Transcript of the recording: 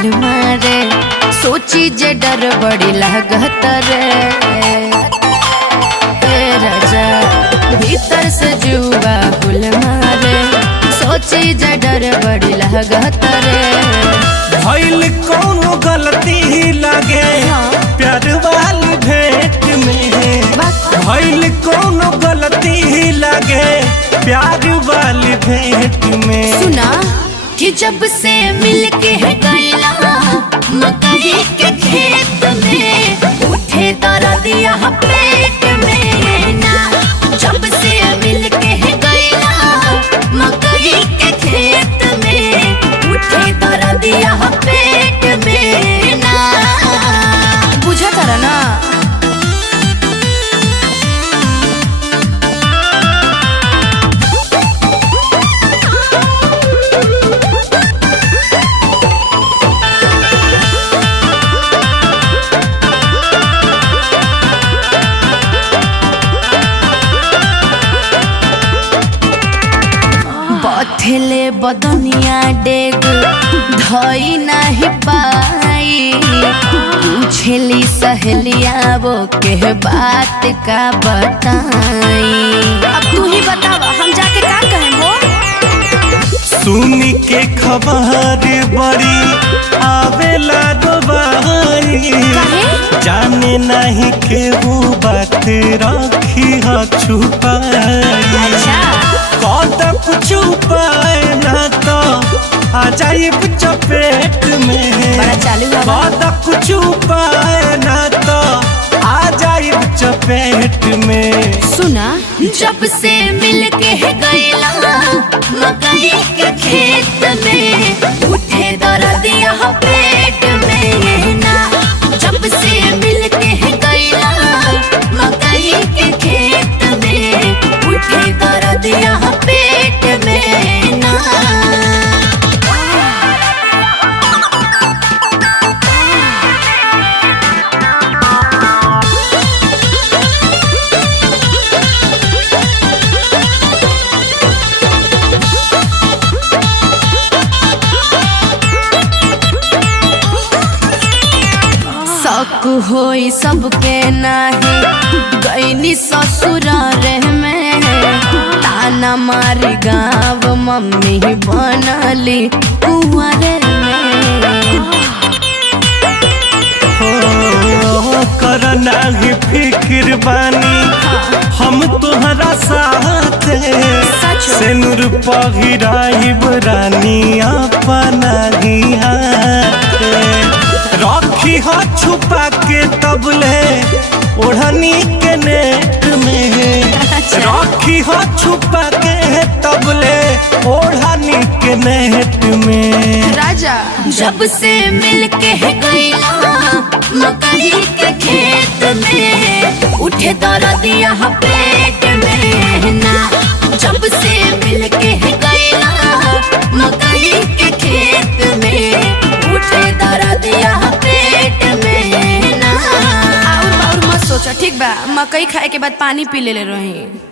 फूल मारे सोची जे डर बड़ी लागत रे राजा भीतर से जुआ फूल मारे सोची जे डर बड़ी लागत रे। भइल कौनो गलती लागे प्यार वाली भेंट में, भइल कौनो गलती लागे प्यार वाली भेंट में। सुना कि जब से मिलके गइला मकई के खेत में उठे दर्दिया पेट में ना। जब से मिलके गइला मकई के खेत में उठे दर्दिया पेट में ना। बुझा तारा ना। बथेले बदनिया डेग धई नहीं पाई पूछेली सहेलिया वो के बात का बताई। अब तू ही बतावा हम जाके का कहें वो। सुनी के खबर बड़ी आवेला दोबारी जाने नहीं के वो बात रखी है छुपाई। कद कुछ उपाय ना तो आ जाए चपेट में। कद कुछ उपाय ना तो आ जाए चपेट में। सुना जब से मिलके गइला मकई के खेत में उठे दर्दिया पेट में ना। जब से मिलके गइला मकई के खेत में उठे दर्दिया पेट में ना। शक होई सबके नाही गईनी ससुरारे में ताना मारी गाँव मम्मी बनली कुंवारे में। करना ही फिक्र बानी हम तोहरा साथ सिनुर पहिराइब रानी अपना ही हाथ। रखी हो छुपा के तबले ओढ़नी के नेट में। रखी हो छुपा के तबले ओढ़नी के नेट में। राजा जब से मिलके गइला मकई के खेत में उठे दर्दिया पेट में ना। जब से मिलके गइला मकई के खेत में उठे दर्दिया पेट में ना। और मत सोचा ठीक बा मकई खाए के बाद पानी पी ले रही।